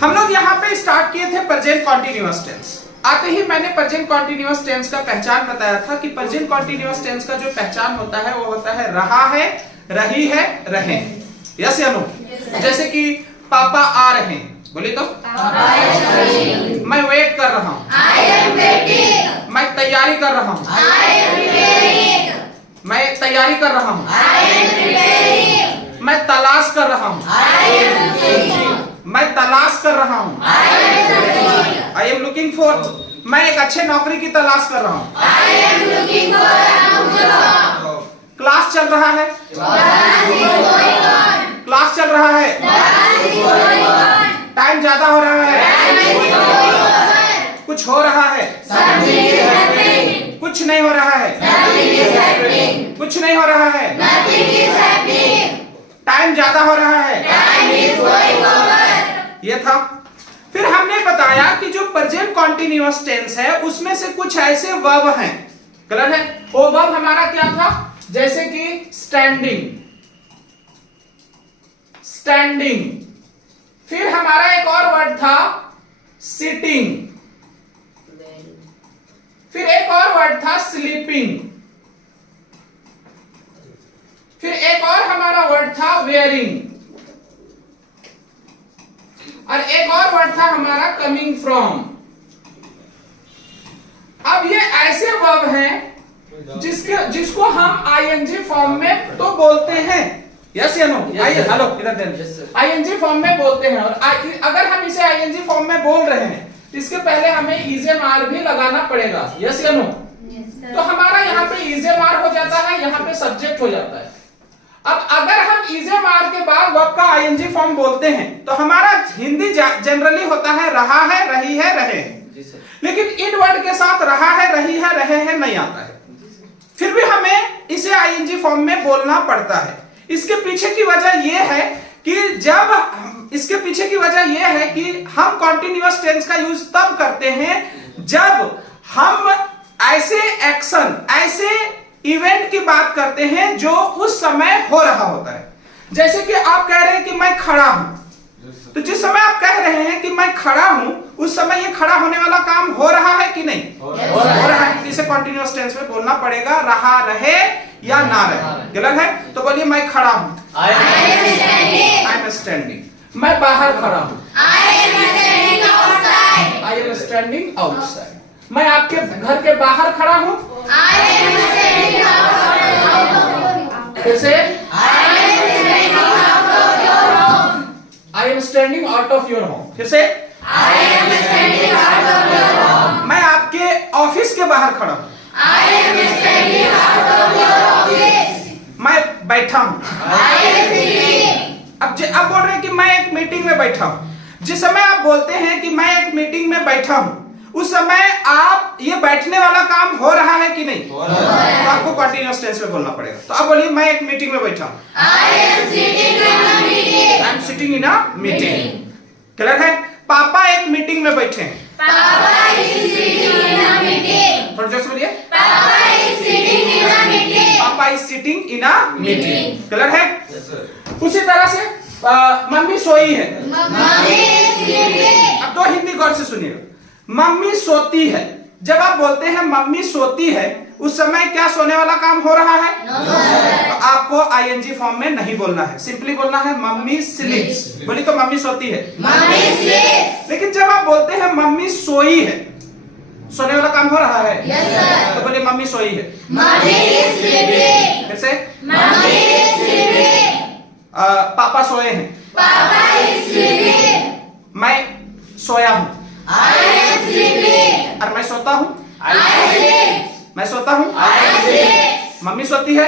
हम लोग यहाँ पे स्टार्ट किए थे प्रेजेंट कॉन्टिन्यूअस टेंस। आते ही मैंने प्रेजेंट कॉन्टिन्यूअस टेंस का पहचान बताया था कि प्रेजेंट कॉन्टिन्यूअस टेंस का जो पहचान होता है वो होता है रहा है, रही है, रहे। यस या नो? जैसे कि पापा आ रहे हैं, बोलिए तो। मैं वेट कर रहा हूँ, मैं तैयारी कर रहा हूँ, मैं तैयारी कर रहा हूँ, मैं तलाश कर रहा हूँ, मैं तलाश कर रहा हूँ, आई एम लुकिंग फॉर, मैं एक अच्छे नौकरी की तलाश कर रहा हूँ, क्लास चल रहा है, क्लास चल रहा है, टाइम ज्यादा हो रहा है, कुछ हो रहा है, कुछ नहीं हो रहा है, कुछ नहीं हो रहा है, टाइम ज्यादा हो रहा है, ये था। फिर हमने बताया कि जो प्रेजेंट कॉन्टिन्यूअस टेंस है उसमें से कुछ ऐसे वर्ब हैं, क्लियर है? वो वर्ब हमारा क्या था? जैसे कि स्टैंडिंग, स्टैंडिंग। फिर हमारा एक और वर्ड था सिटिंग, फिर एक और वर्ड था स्लीपिंग, फिर एक और हमारा वर्ड था वेयरिंग, और एक और वर्ड था हमारा कमिंग फ्रॉम। अब ये ऐसे वर्ब हैं जिसको हम आईएनजी फॉर्म में तो बोलते हैं, यस या नो? हेलो, इधर देन। आईएनजी फॉर्म में बोलते हैं, और अगर हम इसे आईएनजी फॉर्म में बोल रहे हैं इसके पहले हमें इजेमार भी लगाना पड़ेगा, यस या नो? तो हमारा यहाँ पे इजेमार हो जाता है, यहाँ पे सब्जेक्ट हो जाता है। अब अगर हम इजेमार के बाद वर्ब का आईएनजी फॉर्म बोलते हैं तो हमारा हिंदी जनरली होता है रहा है, रही है, रहे हैं। लेकिन इन वर्ड के साथ रहा है, रही है, रहे हैं नहीं आता है, फिर भी हमें इसे आईएनजी फॉर्म में बोलना पड़ता है। इसके पीछे की वजह यह है कि हम कॉन्टिन्यूअस टेंस का यूज तब करते हैं जब हम ऐसे एक्शन, ऐसे इवेंट की बात करते हैं जो उस समय हो रहा होता है। जैसे कि आप कह रहे हैं कि मैं खड़ा हूं, तो जिस समय आप कह रहे हैं कि मैं खड़ा हूं उस समय ये खड़ा होने वाला काम हो रहा है कि नहीं? हो रहा है। इसे कॉन्टिन्यूअस टेंस में बोलना पड़ेगा, रहा रहे या ना रहे, क्लियर है? तो बोलिए मैं खड़ा हूं, आई एम स्टैंडिंग। मैं बाहर खड़ा हूं, आई एम स्टैंडिंग आउटसाइड। मैं आपके घर के बाहर खड़ा हूं, फिर से I am standing out of your home. फिर से मैं आपके ऑफिस के बाहर खड़ा हूं, मैं बैठा हूं। अब बोल रहे हैं कि मैं एक मीटिंग में बैठा हूं। जिस समय आप बोलते हैं कि मैं एक मीटिंग में बैठा हूं उस समय आप ये बैठने वाला काम हो रहा है कि नहीं? तो आपको कॉन्टिन्यूअस टेंस में बोलना पड़ेगा। तो अब बोलिए मैं एक मीटिंग में बैठा हूं, I am sitting in a meeting. Clear है? पापा एक मीटिंग में बैठे हैं, थोड़ा जोर से बोलिए, पापा is sitting in a meeting. Clear है? उसी तरह से मम्मी सोई है। अब दो हिंदी गौर से सुनिएगा। मम्मी सोती है, जब आप बोलते हैं मम्मी सोती है उस समय क्या सोने वाला काम हो रहा है? तो आपको आईएनजी फॉर्म में नहीं बोलना है, सिंपली बोलना है मम्मी स्लीप्स। बोली तो मम्मी सोती है, लेकिन जब आप बोलते हैं मम्मी सोई है, सोने वाला काम हो रहा है, तो बोलिए मम्मी सोई है। फिर से पापा सोए हैं, मैं सोया हूं, और मैं सोता हूं, मैं सोता हूं, मम्मी सोती है,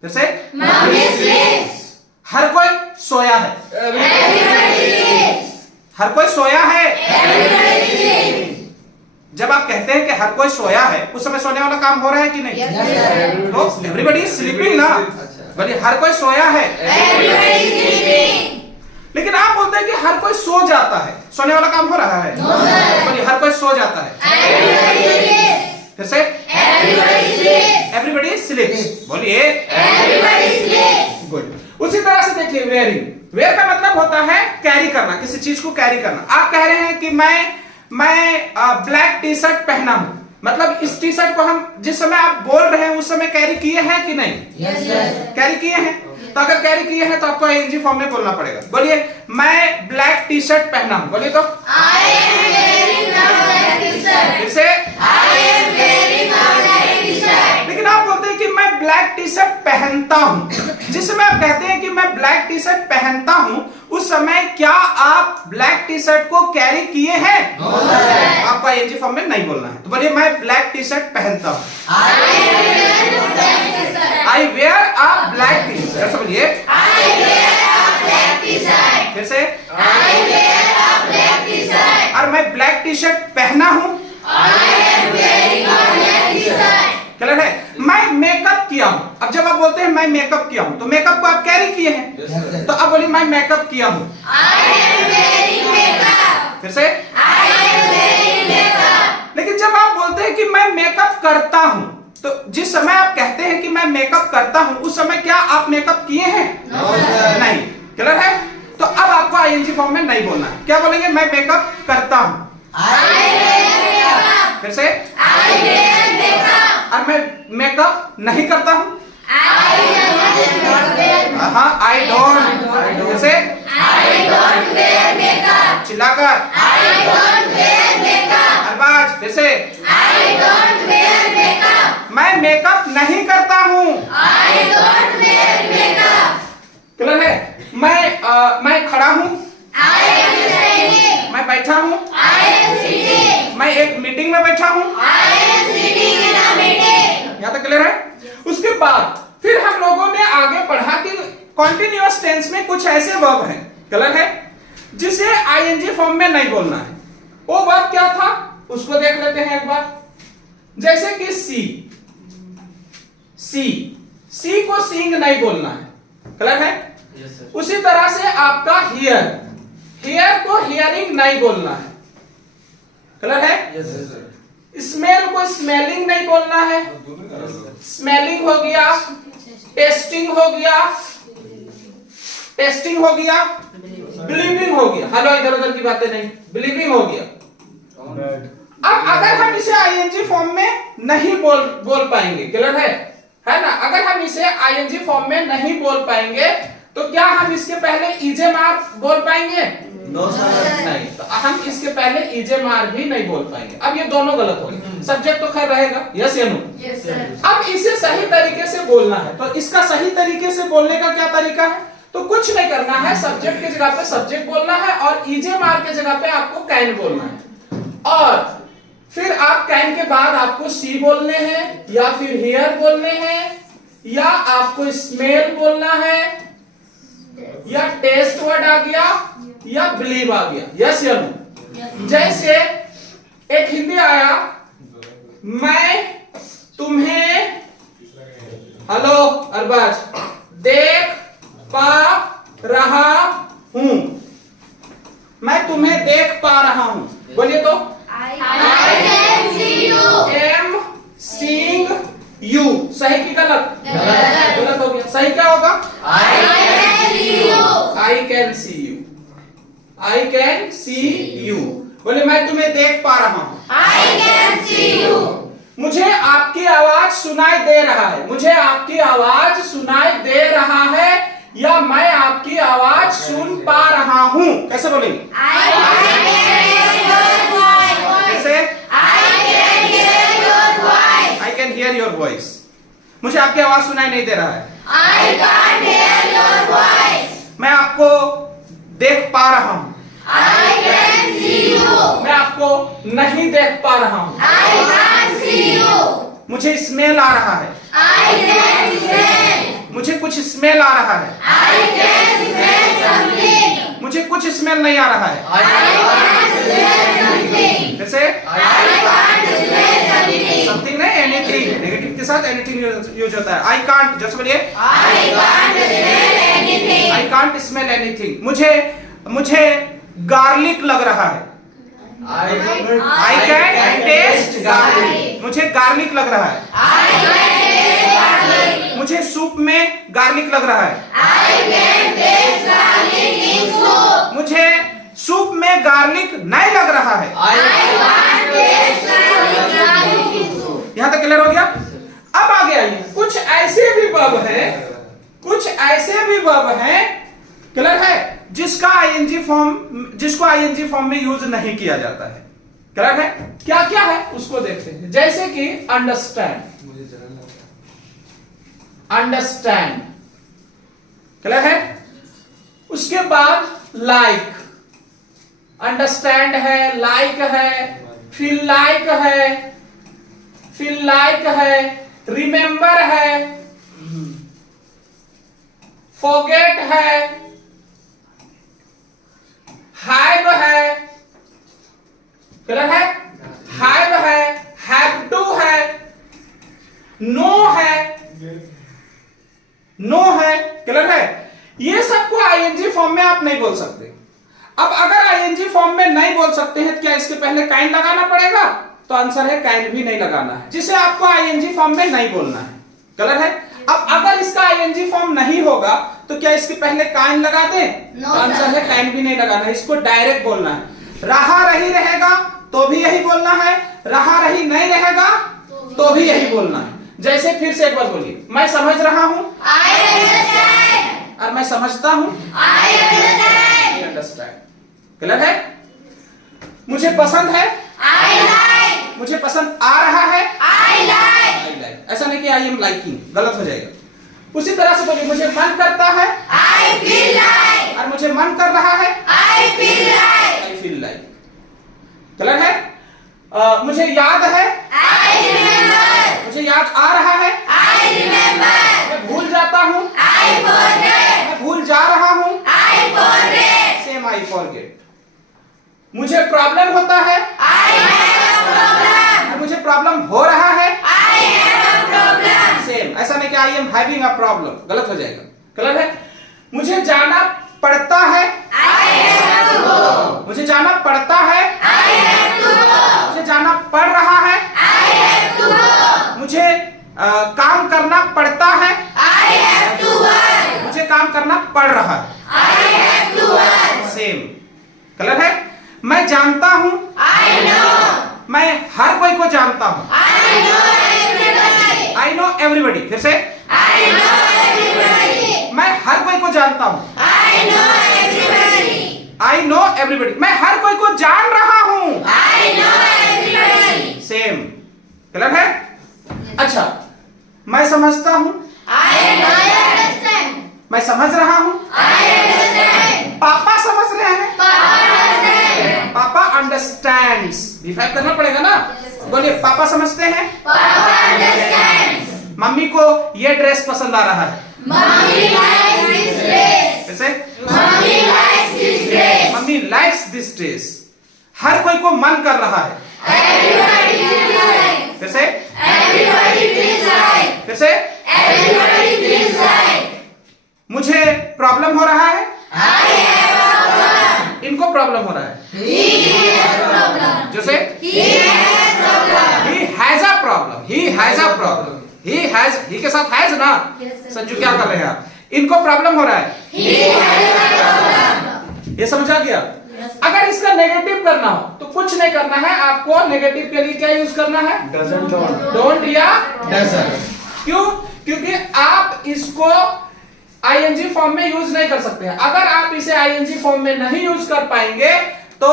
फिर से हर कोई सोया है, हर कोई सोया है। जब आप कहते हैं कि हर कोई सोया है उस समय सोने वाला काम हो रहा है कि नहीं? तो एवरीबॉडी इज स्लीपिंग ना, बोलिए हर कोई सोया है। लेकिन आप बोलते हैं कि हर कोई सो जाता है, सोने वाला काम हो रहा है? बोलिए हर कोई सो जाता है। फिर से एवरीबॉडी स्लीप्स, बोलिए गुड। उसी तरह से देखिए वेयरिंग, वेयर का मतलब होता है किसी चीज को कैरी करना। आप कह रहे हैं कि मैं ब्लैक टी शर्ट पहना हूं, मतलब इस टी शर्ट को हम जिस समय आप बोल रहे हैं उस समय कैरी किए हैं कि नहीं? कैरी किए हैं। तो अगर कैरी किए हैं तो आपको आईएनजी फॉर्म में बोलना पड़ेगा। बोलिए मैं ब्लैक टी शर्ट पहना हूं, बोलिए तो I am wearing a black t-shirt. फिर से I am wearing a black t-shirt. लेकिन आप बोलते हैं कि मैं ब्लैक टी शर्ट पहनता हूं। जिस समय आप कहते हैं कि मैं ब्लैक टी शर्ट पहनता हूं उस समय क्या आप ब्लैक टी शर्ट को कैरी किए हैं? आपको आईएनजी फॉर्म में नहीं बोलना है। तो बोलिए मैं ब्लैक टी शर्ट पहनता हूं, I wear a black T shirt. बोलिए I wear a black t-shirt. फिर से I wear a black t-shirt. और मैं ब्लैक टी शर्ट पहना हूं, I am wearing a black t-shirt. Clear है। मैं मेकअप किया हूं। अब जब आप बोलते हैं मैं मेकअप किया हूं तो मेकअप को आप कैरी किए हैं। तो अब बोलिए मैं मेकअप किया हूं, I am wearing makeup. फिर से। I am wearing makeup. लेकिन जब आप बोलते हैं कि मैं मेकअप करता हूं तो जिस समय आप कहते हैं कि मैं मेकअप करता हूं उस समय क्या आप मेकअप किए हैं? नहीं। क्लियर है। तो अब आपको आईएनजी फॉर्म में नहीं बोलना है। क्या बोलेंगे? मैं मेकअप करता हूं, I wear makeup. फिर से। I wear makeup. और मैं मेकअप नहीं करता हूं, I don't wear. हाँ आई डोंट, फिर से I don't wear makeup. चिल्लाकर। I don't wear makeup. Arbaaz, फिर से। I don't wear makeup. मैं मेकअप नहीं करता हूं। I don't wear makeup. Clear है। मैं खड़ा हूं, I am standing. मैं बैठा हूं, I am sitting. मैं एक मीटिंग में बैठा हूं। I am sitting in a meeting. यहाँ तक क्लियर है। उसके बाद फिर हम लोगों ने आगे पढ़ा कि कॉन्टिन्यूअस टेंस में कुछ ऐसे वर्ब हैं, क्लियर है, जिसे आईएनजी फॉर्म में नहीं बोलना है। वो वर्ब क्या था उसको देख लेते हैं एक बार। जैसे कि सी को सींग नहीं बोलना है, क्लियर है। उसी तरह से आपका हियर को हियरिंग नहीं बोलना है, क्लियर है। स्मेल को स्मेलिंग नहीं बोलना है, स्मेलिंग हो गया, टेस्टिंग हो गया, बिलीविंग हो गया। हेलो, इधर उधर की बातें नहीं, बिलीविंग हो गया। अब अगर हम इसे आईएनजी फॉर्म में नहीं बोल पाएंगे, क्लियर है ना। अगर हम इसे आईएनजी फॉर्म में नहीं बोल पाएंगे तो क्या हम इसके पहले ईजे मार बोल पाएंगे? नहीं। तो हम इसके पहले ईजे मार भी नहीं बोल पाएंगे। अब ये दोनों गलत हो गए। सब्जेक्ट तो खैर रहेगा, यस या नो? Yes sir. अब इसे सही तरीके से बोलना है तो इसका सही तरीके से बोलने का क्या तरीका है? तो कुछ नहीं करना है, सब्जेक्ट की जगह पे सब्जेक्ट बोलना है और ईजे मार के जगह पे आपको कैन बोलना है। और फिर आप कैन के बाद आपको सी बोलने हैं या फिर हियर बोलने हैं या आपको स्मेल बोलना है या टेस्ट वर्ड आ गया या बिलीव आ गया, यस या नो? जैसे एक हिंदी आया, मैं तुम्हें, हेलो अरबाज, देख पा रहा हूं। मैं तुम्हें देख पा रहा हूं, बोलिए तो। I can see you. Am seeing you. सही की गलत? गलत। गलत हो गया। सही क्या होगा? I can see you. I can see you, I can see you. बोले मैं तुम्हें देख पा रहा हूं, I can see you. मुझे आपकी आवाज सुनाई दे रहा है। मुझे आपकी आवाज सुनाई दे रहा है या मैं आपकी आवाज सुन पा रहा हूं। कैसे बोलेंगे? I can hear your voice. कैसे? I can hear your voice. I can hear your voice. मुझे आपकी आवाज सुनाई नहीं दे रहा है, I can't hear your voice. मैं आपको देख पा रहा हूं, I can see you. मैं आपको नहीं देख पा रहा हूं। I can't see you. मुझे स्मेल आ रहा है, I can smell. मुझे कुछ स्मेल आ रहा है, I can smell something. मुझे कुछ स्मेल नहीं आ रहा है। I can't smell something. कैसे? I can't smell something. Something नहीं, एनीथिंग। नेगेटिव के साथ एनीथिंग यूज होता है। आई कांट, जैसे बोलिए I can't smell anything. I can't smell anything. मुझे गार्लिक लग रहा है, आई कैन टेस्ट गार्लिक। मुझे गार्लिक लग रहा है, I can taste garlic. मुझे सूप में गार्लिक लग रहा है, I can taste garlic in soup. मुझे ये गार्लिक नहीं लग रहा है। यहां तक क्लियर हो गया। अब आगे आइए, कुछ ऐसे भी वर्ब हैं, कुछ ऐसे भी वर्ब हैं, क्लियर है, जिसको आईएनजी फॉर्म में यूज नहीं किया जाता है। क्लियर है? क्या क्या है उसको देखते हैं। जैसे कि अंडरस्टैंड, अंडरस्टैंड, क्लियर है। उसके बाद लाइक, अंडरस्टैंड है, लाइक है, फील लाइक है, फील लाइक है, रिमेंबर है, फॉरगेट है, हैव है, क्लियर है, हैव है, हैव टू है, नो है, नो है, क्लियर है। ये सबको आईएनजी फॉर्म में आप नहीं बोल सकते। अब अगर आईएनजी फॉर्म में नहीं बोल सकते हैं, क्या इसके पहले काइंड लगाना पड़ेगा? तो आंसर है काइंड भी नहीं लगाना है, जिसे आपको आईएनजी फॉर्म में नहीं बोलना है। क्लियर है? अब अगर इसका आईएनजी फॉर्म नहीं होगा तो क्या इसके पहले काइंड लगा दें? तो आंसर है काइंड भी नहीं लगाना है, इसको डायरेक्ट बोलना है। रहा रही रहेगा तो भी यही बोलना है, रहा रही नहीं रहेगा तो भी यही बोलना है। जैसे फिर से एक बार बोलिए, मैं समझ रहा हूं, और मैं समझता हूं, I understand। क्लियर है? मुझे पसंद है, I like। मुझे पसंद आ रहा है, I like। ऐसा नहीं कि I am liking, गलत हो जाएगा। उसी तरह से बोलिए, मुझे मन करता है, I feel like। और मुझे मन कर रहा है, I feel like। क्लियर है? मुझे याद है, I remember। मुझे याद आ रहा है, I remember। मैं भूल जाता हूं, I forget। मैं भूल जा रहा हूं, I forget। Same I forget। मुझे प्रॉब्लम होता है, I have a problem। मुझे प्रॉब्लम हो रहा है, I have a problem। Same, ऐसा नहीं कि I am having a problem, गलत हो जाएगा। क्लियर है? मुझे जाना पड़ता है, I have to go। मुझे जाना पड़ता है, I have to go। मुझे जाना पड़ रहा है, I have to go। मुझे काम करना पड़ता है, I have to work। मुझे काम करना पड़ रहा है, I have to work। Same. Clear है? मैं जानता हूं, I know। मैं हर कोई को जानता हूं, I know everybody। I know everybody। फिर से, I know everybody। मैं हर कोई को जानता हूं, I know everybody। I know everybody। मैं हर कोई को जान रहा हूं, I know everybody। Same. Clear है? अच्छा, मैं समझता हूं, I understand। मैं समझ रहा हूं, I understand। पापा समझ रहे हैं, पापा अंडरस्टैंड्स। डिफाइन करना पड़ेगा ना। बोलिए, पापा समझते हैं, पापा अंडरस्टैंड्स। मम्मी को ये ड्रेस पसंद आ रहा है, मम्मी लाइक्स दिस ड्रेस। फिर से, mummy likes this dress. Mummy likes this dress. हर कोई को मन कर रहा है, एवरीबॉडी फील्स लाइक। फिर से, एवरीबॉडी फील्स लाइक। फिर से, एवरीबॉडी फील्स लाइक। मुझे प्रॉब्लम हो रहा है, I have a problem। इनको प्रॉब्लम हो रहा है, he has a problem। जैसे, he has a problem। he has a problem। he has a problem। he के साथ has ना। संजू क्या कर रहे हैं आप? इनको प्रॉब्लम हो रहा है, he has a problem। ये समझ आ गया? अगर इसका नेगेटिव करना हो तो कुछ नहीं करना है, आपको नेगेटिव के लिए क्या यूज करना है? डजंट, डोंट या डजंट। क्यों? क्योंकि आप इसको आईएनजी फॉर्म में यूज नहीं कर सकते हैं। अगर आप इसे आईएनजी फॉर्म में नहीं यूज कर पाएंगे तो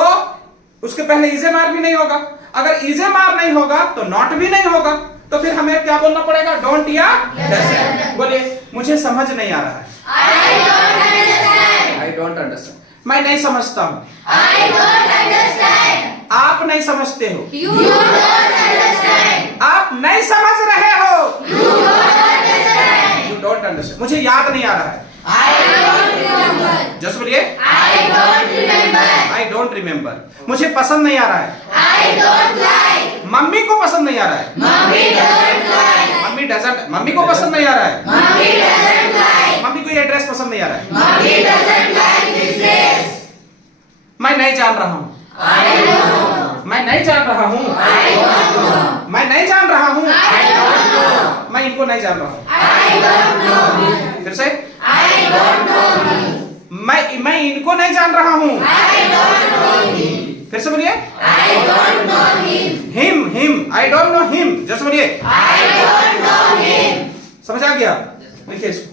उसके पहले इजे मार भी नहीं होगा। अगर इजे मार नहीं होगा तो नॉट भी नहीं होगा। तो फिर हमें क्या बोलना पड़ेगा? डोंट या डजंट। बोलिए, मुझे समझ नहीं आ रहा है, आई डोंट अंडरस्टैंड। मैं नहीं समझता हूं, I don't understand। आप नहीं समझते हो, You don't understand। आप नहीं समझ रहे हो, You don't understand। You don't understand। मुझे याद नहीं आ रहा है, I don't remember। जस्ट बोलिए, I don't remember। I don't remember। मुझे पसंद नहीं आ रहा है, I don't like। मम्मी को पसंद नहीं आ रहा है, Mommy doesn't like। Mummy doesn't। Mummy को पसंद नहीं आ रहा है, Mommy doesn't like। मम्मी को ये ड्रेस पसंद नहीं आ रहा है, Mommy doesn't like this dress। मैं नहीं जान रहा हूँ, I don't know। मैं नहीं जान रहा हूँ, I don't know। मैं नहीं जान रहा हूँ, I don't know। मैं इनको नहीं जान रहा हूँ, I don't know। फिर से, I don't know। मैं इनको नहीं जान रहा हूँ, I फिर से बोलिए I don't know him. Him I don't know him, जैसे बोलिए I don't know him. समझ आ गया? लिखिए इसको।